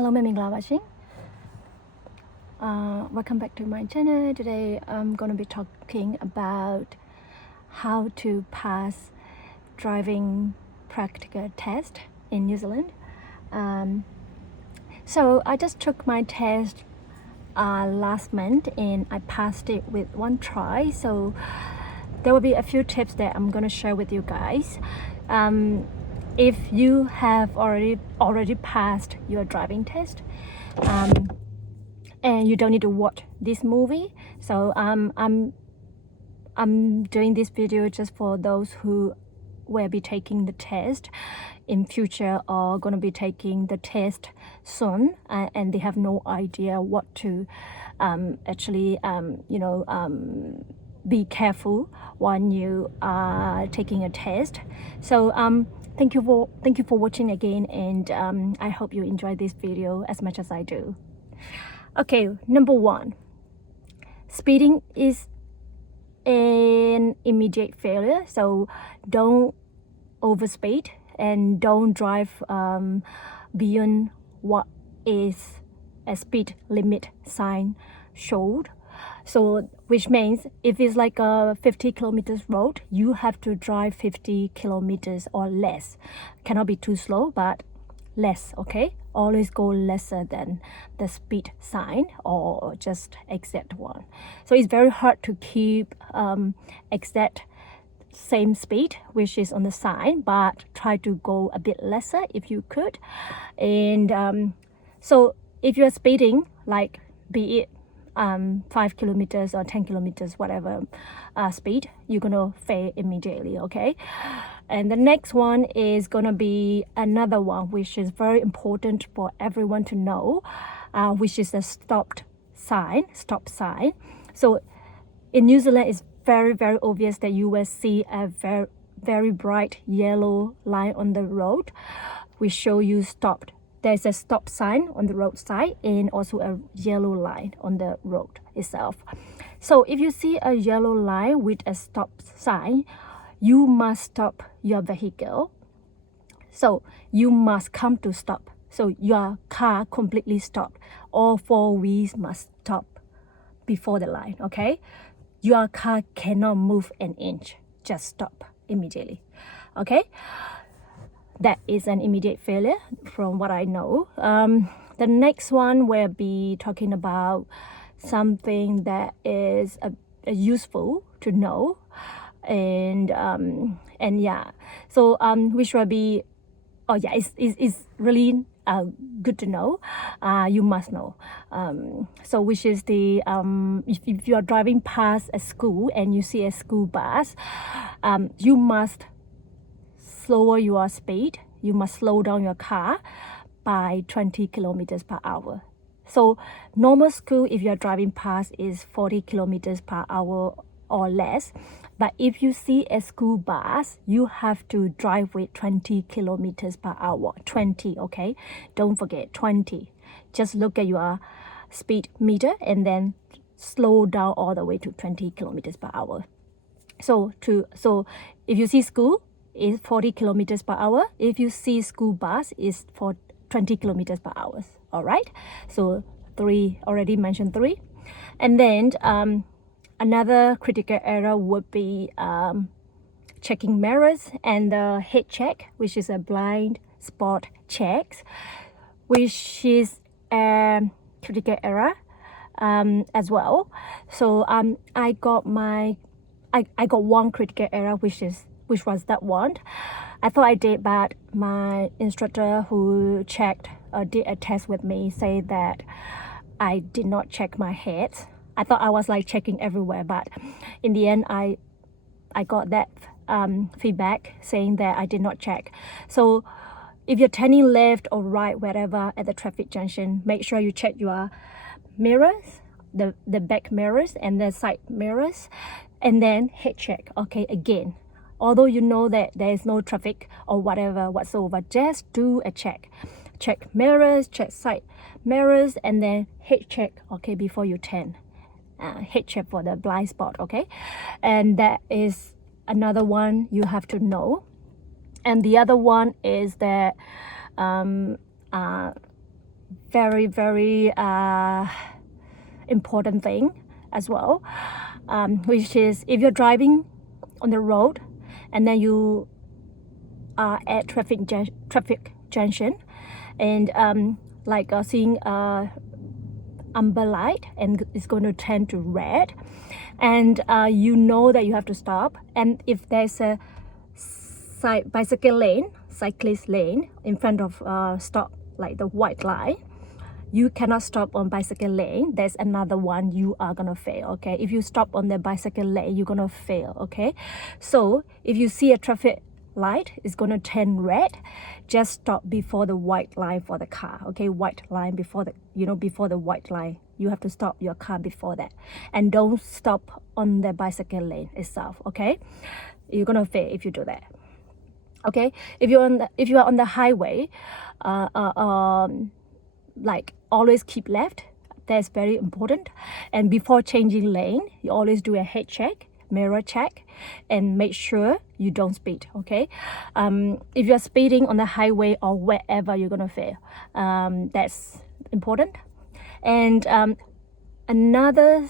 Hello, I'm watching. Welcome back to my channel. Today I'm going to be talking about how to pass driving practical test in New Zealand. So I just took my test last month and I passed it with one try. So there will be a few tips that I'm going to share with you guys. If you have already passed your driving test, and you don't need to watch this movie, so I'm doing this video just for those who will be taking the test in future or gonna be taking the test soon, and they have no idea what to be careful when you are taking a test. So thank you for watching again, and I hope you enjoy this video as much as I do. Okay, number one, speeding is an immediate failure, so don't overspeed and don't drive beyond what is a speed limit sign showed. So which means if it's like a 50 kilometers road, you have to drive 50 kilometers or less. Cannot be too slow, but less, okay? Always go lesser than the speed sign or just exact one. So it's very hard to keep exact same speed which is on the sign, but try to go a bit lesser if you could. And so if you're speeding, like be it 5 kilometers or 10 kilometers, whatever speed, you're gonna fail immediately, okay? And the next one is gonna be another one which is very important for everyone to know, which is a stop sign. So in New Zealand, it's very obvious that you will see a very bright yellow line on the road which show you stopped. There's a stop sign on the roadside and also a yellow line on the road itself. So if you see a yellow line with a stop sign, you must stop your vehicle. So you must come to stop. So your car completely stopped. All four wheels must stop before the line, okay? Your car cannot move an inch. Just stop immediately, okay? That is an immediate failure from what I know. The next one will be talking about something that is useful to know, and yeah, so which will be, oh yeah, it's really good to know. You must know. So which is the if you are driving past a school and you see a school bus, you must lower your speed. You must slow down your car by 20 kilometers per hour. So normal school, if you're driving past, is 40 kilometers per hour or less. But if you see a school bus, you have to drive with 20 kilometers per hour. 20, okay? Don't forget 20. Just look at your speed meter and then slow down all the way to 20 kilometers per hour. So if you see school, is 40 kilometers per hour. If you see school bus, is for 20 kilometers per hour. All right. So three, already mentioned three. And then another critical error would be checking mirrors and the head check, which is a blind spot check, which is a critical error as well. So I got one critical error, which was that one. I thought I did, but my instructor who did a test with me said that I did not check my head. I thought I was like checking everywhere, but in the end I got that feedback saying that I did not check. So if you're turning left or right, wherever at the traffic junction, make sure you check your mirrors, the back mirrors and the side mirrors, and then head check, okay, again. Although you know that there is no traffic or whatever whatsoever, just do a check. Check mirrors, check side mirrors, and then head check, okay, before you turn. Head check for the blind spot, okay? And that is another one you have to know. And the other one is that very important thing as well, which is if you're driving on the road and then you are at traffic junction and seeing amber light and it's going to turn to red, and you know that you have to stop, and if there's a cyclist lane in front of stop, like the white line, you cannot stop on bicycle lane. There's another one, you are gonna fail. Okay, if you stop on the bicycle lane, you're gonna fail. Okay, so if you see a traffic light is gonna turn red, just stop before the white line for the car. Okay, white line before the, before the white line, you have to stop your car before that, and don't stop on the bicycle lane itself. Okay, you're gonna fail if you do that. Okay, if you are on the highway, like always keep left. That's very important. And before changing lane, you always do a head check, mirror check, and make sure you don't speed. Okay, if you're speeding on the highway or wherever, you're gonna fail. That's important. And another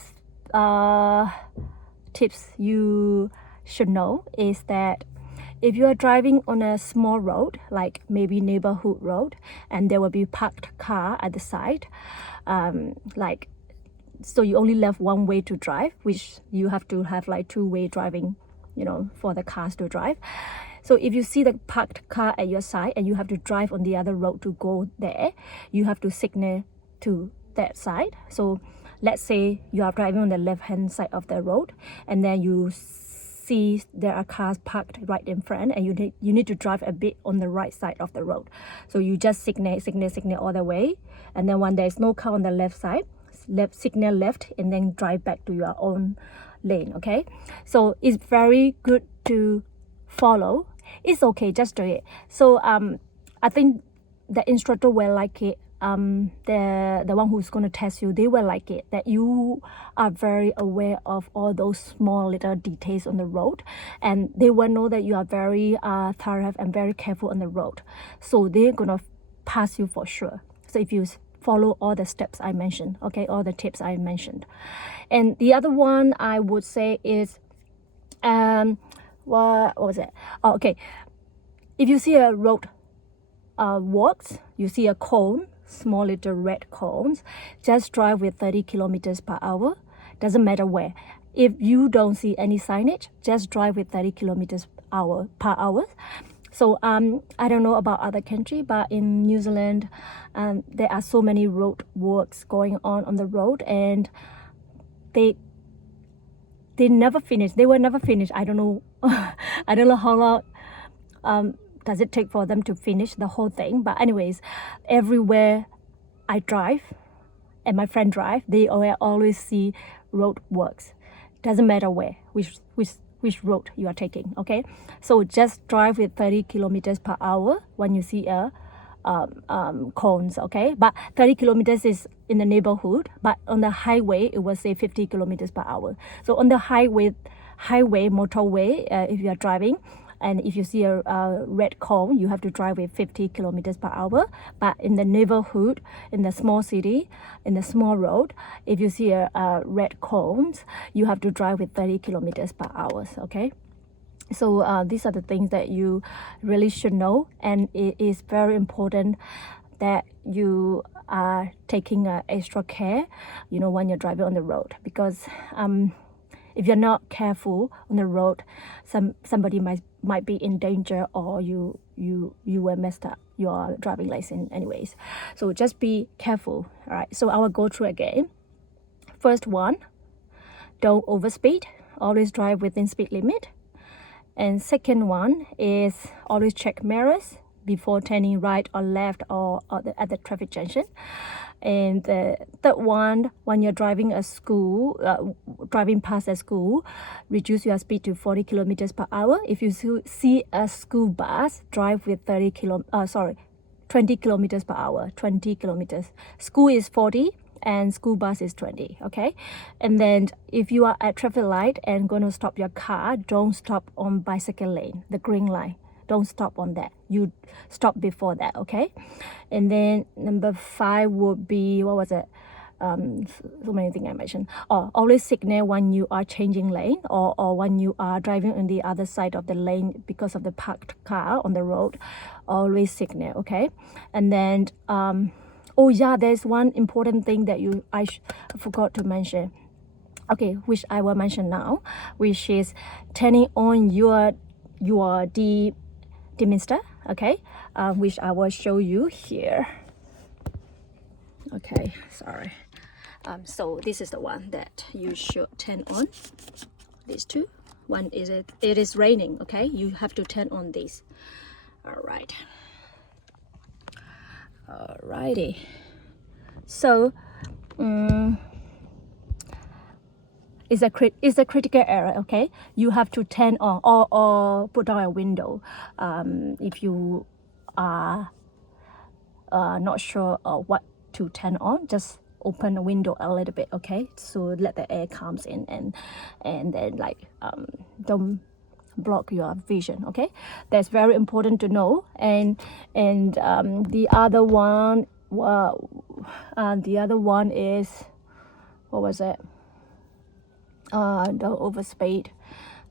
tips you should know is that if you are driving on a small road, like maybe neighborhood road, and there will be parked car at the side, so you only left one way to drive, which you have to have like two-way driving, for the cars to drive. So if you see the parked car at your side and you have to drive on the other road to go there, you have to signal to that side. So let's say you are driving on the left-hand side of the road, and then you see there are cars parked right in front, and you need to drive a bit on the right side of the road. So you just signal all the way, and then when there's no car on the left side, signal left, and then drive back to your own lane. Okay, so it's very good to follow. It's okay, just do it. So I think the instructor will like it. The one who's going to test you, they will like it, that you are very aware of all those small little details on the road, and they will know that you are very thorough and very careful on the road. So they're gonna pass you for sure. So if you follow all the steps I mentioned, okay, all the tips I mentioned. And the other one I would say is what was it? Oh, okay, if you see a road works, you see a cone, small little red cones, just drive with 30 kilometers per hour. Doesn't matter where. If you don't see any signage, just drive with 30 kilometers per hour. So I don't know about other country, but in New Zealand, there are so many road works going on the road, and they never finish. They will never finish. I don't know. I don't know how long does it take for them to finish the whole thing. But anyways, everywhere I drive and my friend drive, they always see road works. Doesn't matter where, which road you are taking. Okay, so just drive with 30 kilometers per hour when you see a cones. Okay, but 30 kilometers is in the neighborhood, but on the highway it will say 50 kilometers per hour. So on the highway motorway, if you are driving, and if you see a red cone, you have to drive with 50 kilometers per hour. But in the neighborhood, in the small city, in the small road, if you see a red cones, you have to drive with 30 kilometers per hour. Okay, so these are the things that you really should know, and it is very important that you are taking extra care, when you're driving on the road, because if you're not careful on the road, somebody might be in danger, or you will mess up your driving license anyways. So just be careful. All right, so I will go through again. First one, don't overspeed. Always drive within speed limit. And second one is always check mirrors before turning right or left or at the traffic junction. And the third one, when you're driving driving past a school, reduce your speed to 40 kilometers per hour. If you see a school bus, drive with 20 kilometers per hour. 20 kilometers. School is 40 and school bus is 20. Okay, and then if you are at traffic light and going to stop your car, don't stop on bicycle lane, the green line. Don't stop on that. You stop before that, okay? And then number 5 would be, what was it? So many things I mentioned. Always signal when you are changing lane, or when you are driving on the other side of the lane because of the parked car on the road. Always signal, okay? And then oh yeah, there's one important thing that I forgot to mention. Okay, which I will mention now, which is turning on your Demister, okay, which I will show you here. Okay, sorry. So this is the one that you should turn on. These two. One is it is raining, okay? You have to turn on this. All right. Alrighty. So it's a critical area, okay? You have to turn on or put down a window if you are not sure what to turn on. Just open the window a little bit, okay? So let the air comes in, and then like don't block your vision, okay? That's very important to know. And the other one, is, what was it? Don't overspeed.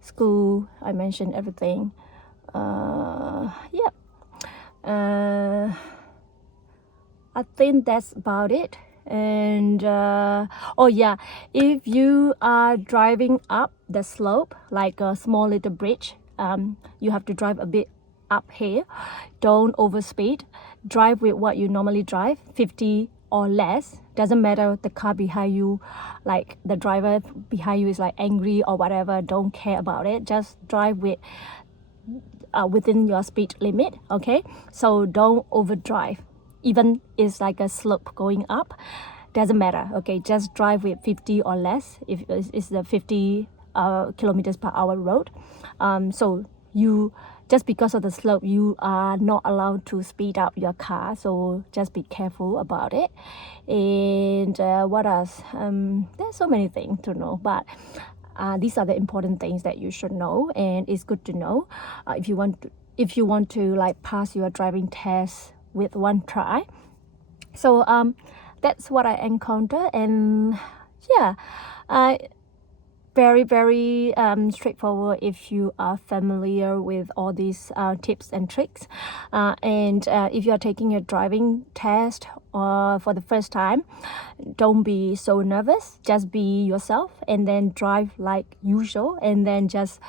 School, I mentioned everything. Yeah. I think that's about it. And oh yeah, if you are driving up the slope, like a small little bridge, you have to drive a bit up here. Don't overspeed. Drive with what you normally drive, 50 or less. Doesn't matter the car behind you, like the driver behind you is like angry or whatever. Don't care about it. Just drive with within your speed limit, okay? So don't overdrive. Even it's like a slope going up, doesn't matter, okay? Just drive with 50 or less if it's the 50 kilometers per hour road. So you, just because of the slope, you are not allowed to speed up your car, so just be careful about it. And what else? There's so many things to know, but these are the important things that you should know, and it's good to know if you want to like pass your driving test with one try. So that's what I encountered, and yeah, very straightforward if you are familiar with all these tips and tricks. And if you are taking your driving test for the first time, don't be so nervous. Just be yourself, and then drive like usual, and then just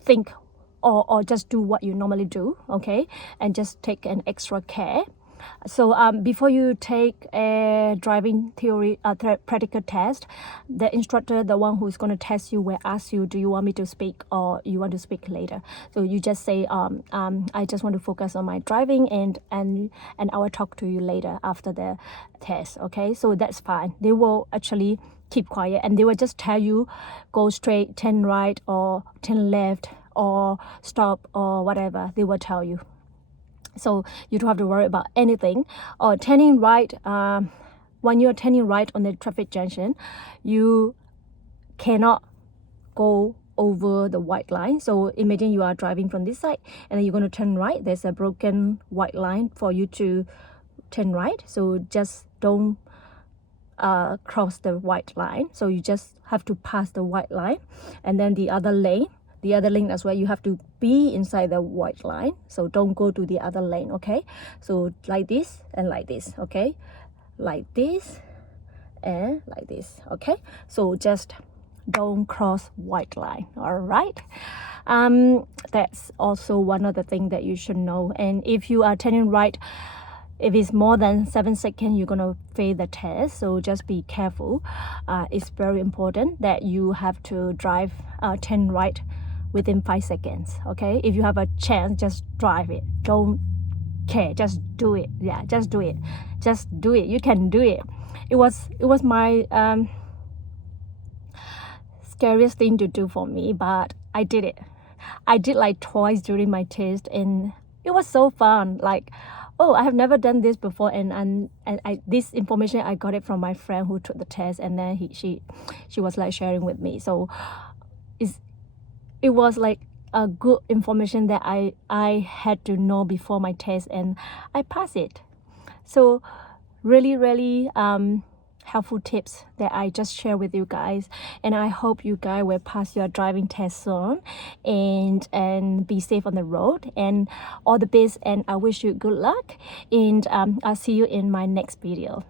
think or just do what you normally do, okay? And just take an extra care. So before you take a driving theory practical test, the instructor, the one who's going to test you, will ask you, do you want me to speak or you want to speak later? So you just say, I just want to focus on my driving, and I will talk to you later after the test, okay? So that's fine. They will actually keep quiet, and they will just tell you, go straight, turn right, or turn left, or stop, or whatever. They will tell you. So you don't have to worry about anything. Or turning right, when you're turning right on the traffic junction, you cannot go over the white line. So imagine you are driving from this side, and then you're going to turn right. There's a broken white line for you to turn right. So just don't cross the white line. So you just have to pass the white line, and then the other lane as well, you have to be inside the white line. So don't go to the other lane, okay? So like this and like this, okay? Like this and like this, okay? So just don't cross white line, all right? That's also one other thing that you should know. And if you are turning right, if it's more than 7 seconds, you're gonna fail the test. So just be careful. It's very important that you have to drive turn right within 5 seconds, okay? If you have a chance, just drive it. Don't care, just do it. Yeah, just do it. Just do it. You can do it. It was my scariest thing to do for me, but I did it. I did like twice during my test, and it was so fun. Like, oh, I have never done this before, and this information I got it from my friend who took the test, and then she was like sharing with me. So it was like good information that I had to know before my test, and I passed it. So really helpful tips that I just share with you guys, and I hope you guys will pass your driving test soon and be safe on the road, and all the best, and I wish you good luck, and I'll see you in my next video.